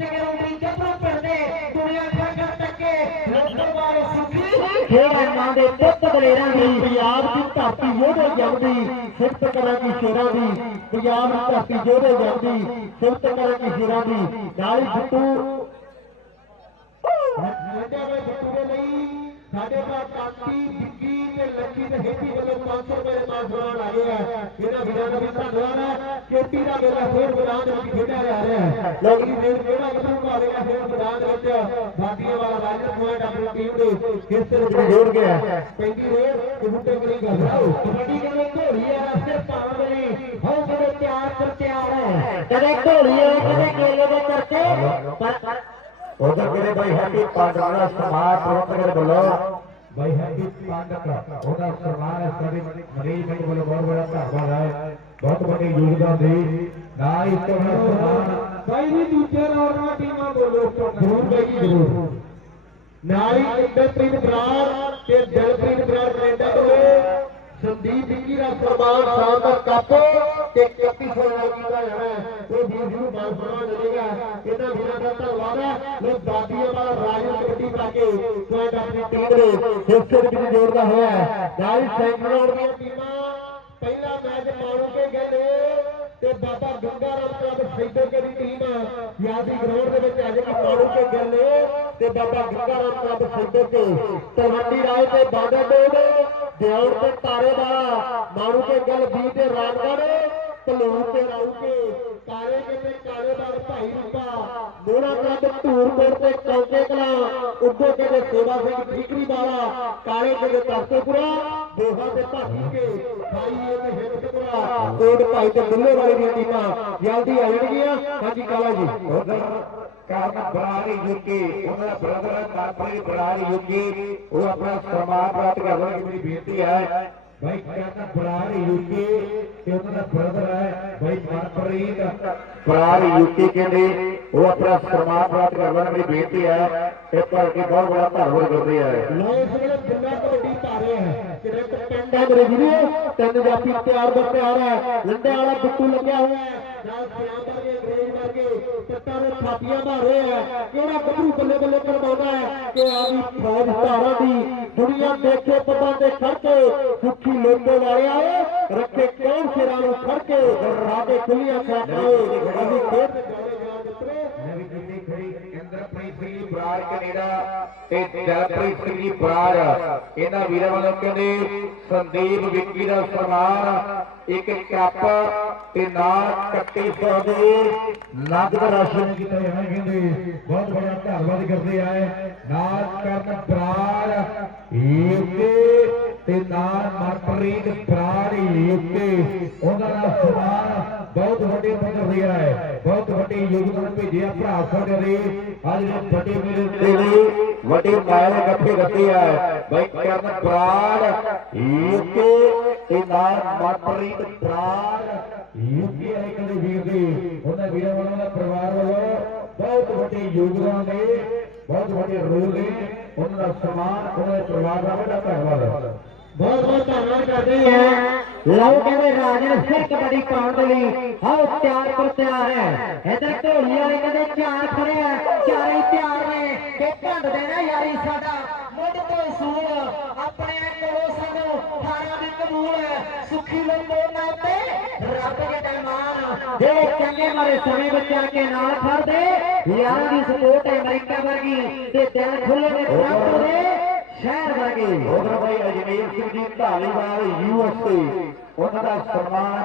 ਸੁਖੀ ਮਾਂ ਦੇ ਪੁੱਤ ਦਲੇਰਾਂ ਦੀ, ਪੰਜਾਬ ਦੀ ਧਰਤੀ ਯੋਧੇ ਜੰਮਦੀ, ਸਿਫਤ ਕਰਾਂਗੀ ਸ਼ੇਰਾਂ ਦੀ, ਪੰਜਾਬ ਦੀ ਧਰਤੀ ਯੋਧੇ ਜੰਮਦੀ, ਸਿਫਤ ਕਰਾਂਗੀ ਸ਼ੇਰਾਂ ਦੀ। ਨਾਲ ਹੀ ਬਿੱਟੂ ਸਾਡੇ ਦੇ ਲਈ ਸਾਡੇ ਭਰਾ ਕਾਂਤੀ ਲੱਕੀ ਤੇ ਹੇਤੀ ਵੱਲੋਂ 500 ਰੁਪਏ ਦੇ ਮਾਨ ਸਨਮਾਨ ਆਏ ਆ ਇਹਨਾਂ ਵੀਰਾਂ ਦਾ ਵੀ ਧੰਨਵਾਦ ਹੈ ਚੋਟੀ ਦਾ ਮੇਲਾ ਫੇਰ ਮੈਦਾਨ ਦੇ ਵਿੱਚ ਖੇਡਿਆ ਜਾ ਰਿਹਾ ਹੈ ਲੋਕੀ ਫੇਰ ਕਿਹੜਾ ਕਿਥੋਂ ਭਾਵੇਗਾ ਫੇਰ ਮੈਦਾਨ ਦੇ ਵਿੱਚ ਬਾਦੀਆਂ ਵਾਲਾ ਵਾਜਰ ਪੁਆਇੰਟ ਆਪਣੀ ਟੀਮ ਦੇ ਹਿੱਸੇ ਵਿੱਚ ਜੋੜ ਗਿਆ ਪੈਂਦੀ ਰੇਡ ਤੇ ਬੁੱਟੇ ਕਰੀ ਗੱਲ ਆਓ ਕਬੱਡੀ ਕਹਿੰਦੇ ਘੋੜੀ ਆ ਰਸਤੇ ਪਾਉਣ ਦੇ ਲਈ ਹੋ ਕਦੇ ਤਿਆਰ ਕਰ ਤਿਆਰ ਹੈ ਕਦੇ ਘੋੜੀ ਆ ਕਦੇ ਕੇਲੇ ਦੇ ਕਰਕੇ ਪਰ ਉਧਰ ਕਿਹੜੇ ਭਾਈ ਹੈਪੀ ਪਾਂਡਾ ਦਾ ਸਨਮਾਨ ਪ੍ਰਬੰਧਕ ਦੇ ਵੱਲੋਂ ਭਾਈ ਹੈਪੀ ਪਾਂਡਕ ਉਹਦਾ ਸਨਮਾਨ ਹੈ ਸਾਡੇ ਮੈਨੇਜਮੈਂਟ ਵੱਲੋਂ ਬਹੁਤ ਬੜਾ ਧੰਨਵਾਦ ਹੈ ਬਹੁਤ ਵੱਡੇ ਯੋਗਦਾਨ ਦੇ ਨਾਲ ਹੀ ਤੁਹਾਡਾ ਸਨਮਾਨ ਭਾਈ ਵੀ ਦੂਜੇ ਰੌਣਕਾਂ ਟੀਮਾਂ ਬੋਲੋ ਜ਼ਰੂਰ ਬਈ ਜ਼ਰੂਰ ਨਾਲ ਹੀ ਇੰਦਰਪ੍ਰੀਤ ਬਰਾੜ ਤੇ ਦਿਲਪ੍ਰੀਤ ਬਰਾੜ ਕੈਨੇਡਾ ਤੋਂ ਸੰਦੀਪ ਵਿੱਕੀ ਦਾ ਸਨਮਾਨ ਦਾ ਕੱਪ ਤੇ 3100 ਨਾਲ ਕੀਤਾ ਜਾਣਾ ਉਹ ਵੀਰ ਜੀ ਨੂੰ ਮਾਨ ਸਨਮਾਨ ਮਿਲੇਗਾ। ਇਹਨਾਂ ਵੀਰਾਂ ਦਾ ਧੰਨਵਾਦ ਹੈ। ਲੋ ਦਾਦੀਆਂ ਵਾਲਾ ਰਾਜਨ ਕਬੱਡੀ ਪਾ ਕੇ ਪੁਆਇੰਟ ਆਪਣੀ ਟੀਮ ਦੇ ਹਿੱਸੇ ਦੇ ਵਿੱਚ ਜੋੜਦਾ ਹੋਇਆ। ਹੈ ਨਾਲ ਦੀਆਂ ਟੀਮਾਂ ਪਹਿਲਾ ਮੈਚ ਮਾਣੂ ਕੇ ਗਏ ਤੇ ਬਾਬਾ ਗੰਗਾ ਰਾਮ ਕਲੱਬ ਸੈਂਟਰ ਦੀ ਟੀਮ ਯਾਦੀ ਗਰਾਊਂਡ ਦੇ ਵਿੱਚ ਅੱਜ ਮਾਣੂ ਕੇ ਗਏ ਤੇ ਬਾਬਾ ਗੰਗਾ ਰਾਮ ਕਲੱਬ ਸੈਂਟਰ ਤੇ ਤਲਵੰਡੀ ਰਾਏ ਤੇ ਬਾਗਾ ਡੋਡ ਦਿਉੜ ਤੇ ਤਾਰੇ ਦਾ ਮਾਣੂ ਕੇ ਗੱਲ ਵੀ ਤੇ ਰਾਮਗੜ ਤਲੂਰ ਤੇ ਰਾਉ ਕੇ, ਕਾਲੇ ਕੇ ਤੇ ਭਾਈ ਰੂਪਾ ਮੋੜਾ ਕਲੱਬ ਧੂਰਪੁਰ ਤੇ ਕੌਂਕੇ ਕਲਾ ਉੱਗੋ ਕੇ ਸੇਵਾ ਸਿੰਘ ਠੀਕਰੀ ਵਾਲਾ ਕਾਲੇ ਕੇ ਤਰਸੇਪੁਰਾ, ਦੋਹਾ ਤੇ ਭਾਈ ਕੇ ਭਾਈ ਤੇ ਹਿੰਦਪੁਰਾ ਕੋਟ ਭਾਈ ਤੇ ਦੁੱਲੇ ਵਾਲੇ ਦੀਆਂ ਟੀਮਾਂ ਜਲਦੀ ਆ ਜਾਣਗੀਆਂ। ਹਾਂਜੀ, ਕਾਲਾ ਜੀ। ਉਧਰ ਕਾਰਨ ਬਰਾਰੀ ਯੂਕੇ ਉਹਨਾਂ ਦਾ ਬ੍ਰਦਰ ਕਾਪਰੀ ਬਰਾਰੀ ਯੂਕੇ, ਉਹ ਆਪਣਾ ਸਨਮਾਨ ਪ੍ਰਾਪਤ ਕਰਨ ਦੀ ਮੇਰੀ ਬੇਨਤੀ ਹੈ। ਭਾਈ ਕਹਿੰਦਾ ਬਰਾੜ ਯੂਕੇ ਤੇ ਉਹਨਾਂ ਦਾ ਬ੍ਰਦਰ ਹੈ ਭਾਈ ਮਨਪ੍ਰੀਤ। ਬਰਾਰੀ ਯੂਕੇ ਕਹਿੰਦੇ ਉਹ ਆਪਣਾ ਸਨਮਾਨ ਪ੍ਰਾਪਤ ਦੀ ਮੇਰੀ ਬੇਨਤੀ ਹੈ ਇਹ ਕਰਕੇ ਬਹੁਤ ਬੜਾ ਧੰਨਵਾਦ ਕਰਦੇ ਆ। ਲੋ ਇਸ ਵੇਲੇ ਜਿੰਨਾ ਕਬੱਡੀ ਪਾ ਰਹੇ ਹੈ ਕਿਰਕ ਪਿੰਡ ਹੈ ਮੇਰੇ ਵੀਰੋ ਤਿੰਨ ਜਾਤੀ ਤਿਆਰ ਦਾ ਤਿਆਰ ਹੈ ਲੰਡੇ ਵਾਲਾ ਬਿੱਟੂ ਲੱਗਿਆ ਹੋਇਆ ਹੈ ਨਾਲ ਸਿਆਮ ਵਰਗੇ ਅੰਗਰੇਜ਼ ਵਰਗੇ ਪੱਟਾਂ ਦੇ ਛਾਤੀਆਂ ਮਾਰ ਰਹੇ ਹੈ ਕਿਹੜਾ ਗੱਭਰੂ ਬੱਲੇ ਬੱਲੇ ਕਰਵਾਉਂਦਾ ਹੈ ਕਿ ਆ ਵੀ ਫੌਜ ਧਾਰਾਂ ਦੀ ਦੁਨੀਆ ਦੇਖੇ ਪੱਟਾਂ ਤੇ ਖੜ ਕੇ ਸੁੱਖੀ ਲੋਟੇ ਵਾਲੇ ਆਏ, ਰੱਖੇ ਕੌਣ ਸਿਰਾਂ ਨੂੰ ਖੜ ਕੇ ਰਾਦੇ ਖੁੱਲੀਆਂ ਛਾਤਾਂ ਅਸੀਂ ਖੇਡ ਬਰਾੜ ਕੈਨੇਡਾ ਤੇ ਦਿਲਪ੍ਰੀਤ ਸਿੰਘ ਜੀ ਬਰਾੜ ਇਹਨਾਂ ਵੀਰਾਂ ਵੱਲੋਂ ਕਹਿੰਦੇ ਸੰਦੀਪ ਵਿੱਕੀ ਦਾ ਸਨਮਾਨ, ਇੱਕ ਕੱਪ ਤੇ ਨਾਲ 3100 ਦੇ ਨਗਦ ਰਾਸ਼ੀ ਕੀਤਾ ਜਾਣਾ ਕਹਿੰਦੇ। ਬਹੁਤ ਬੜਾ ਧੰਨਵਾਦ ਕਰਦੇ ਆਏ ਨਾਲ ਕਰਨ ਬਰਾੜ ਯੂਕੇ ਤੇ ਨਾਲ ਮਨਪ੍ਰੀਤ ਬਰਾੜ ਯੂਕੇ ਉਹਨਾਂ ਦਾ ਸਨਮਾਨ ਬਹੁਤ ਵੱਡੇ ਪੱਧਰ ਤੇ ਹੈ ਬਹੁਤ ਵੱਡੇ ਯੋਗਦਾਨ ਭੇਜਿਆ ਭਰਾ ਸਾਡੇ ਦੇ ਅੱਜ ਦੇ ਵੱਡੇ ਮੇਰੇ ਤੇ ਲਈ ਵੱਡੇ ਮਾਇਨੇ ਗੱਫੇ ਰੱਖੇ ਆ। ਬਾਈ ਕਰਨ ਬਰਾੜ ਯੂਕੇ ਤੇ ਨਾਲ ਮਨਪ੍ਰੀਤ ਬਰਾੜ। ਯੂਕੇ ਵਾਲੇ ਕਹਿੰਦੇ ਵੀਰ ਦੇ ਉਹਨਾਂ ਵੀਰਾਂ ਵੱਲੋਂ ਦਾ ਪਰਿਵਾਰ ਵੱਲੋਂ ਬਹੁਤ ਵੱਡੇ ਯੋਗਦਾਨ ਦੇ ਬਹੁਤ ਵੱਡੇ ਰੋਲ ਨੇ। ਉਹਨਾਂ ਦਾ ਸਨਮਾਨ ਉਹਨਾਂ ਦੇ ਪਰਿਵਾਰ ਦਾ ਵੱਡਾ ਧੰਨਵਾਦ। ਬਹੁਤ ਬਹੁਤ ਧੰਨਵਾਦ ਕਰਦੇ ਹਾਂ ਲਓ ਕਹਿੰਦੇ ਰਾਜਨ ਫਿਰ ਕਬੱਡੀ ਪਾਉਣ ਦੇ ਲਈ ਆਓ ਤਿਆਰ ਪਰ ਤਿਆਰ ਹੈ। ਇਧਰ ਢੋਲੀ ਵਾਲੇ ਕਹਿੰਦੇ ਚਾਰ ਖੜੇ ਆ, ਚਾਰੇ ਹੀ ਤਿਆਰ ਨੇ। ਕਿ ਭੰਡ ਦੇਣਾ ਯਾਰੀ ਸਾਡਾ। ਮੁੱਢ ਤੋਂ ਸੂਲ ਆਪਣੇ ਕੋਲੋਂ ਸਾਨੂੰ ਥਾਣਾ ਦੀ ਕਬੂਲ ਹੈ। ਸੁਖੀ ਲੋਕੋ ਤੇ ਰੱਬ ਦੇ ਦਰਮਾਨ ਜਿਹੜੇ ਚੰਗੇ ਮਾਰੇ ਸਮੇਂ ਵਿੱਚ ਕੇ ਨਾਲ ਖੜਦੇ ਯਾਰਾਂ ਦੀ ਸਪੋਰਟ ਹੈ ਅਮਰੀਕਾ ਵਰਗੀ। ਤੇ ਦਿਲ ਖੁੱਲੇ ਨੇ ਟੋਰਾਂਟੋ ਦੇ। ਸ਼ਹਿਰ ਵਰਗੇ ਉਧਰ ਭਾਈ ਅਜਮੇਰ ਸਿੰਘ ਜੀ ਢਾਲੀਵਾਲ ਯੂਐਸਏ ਉਹਨਾਂ ਦਾ ਸਨਮਾਨ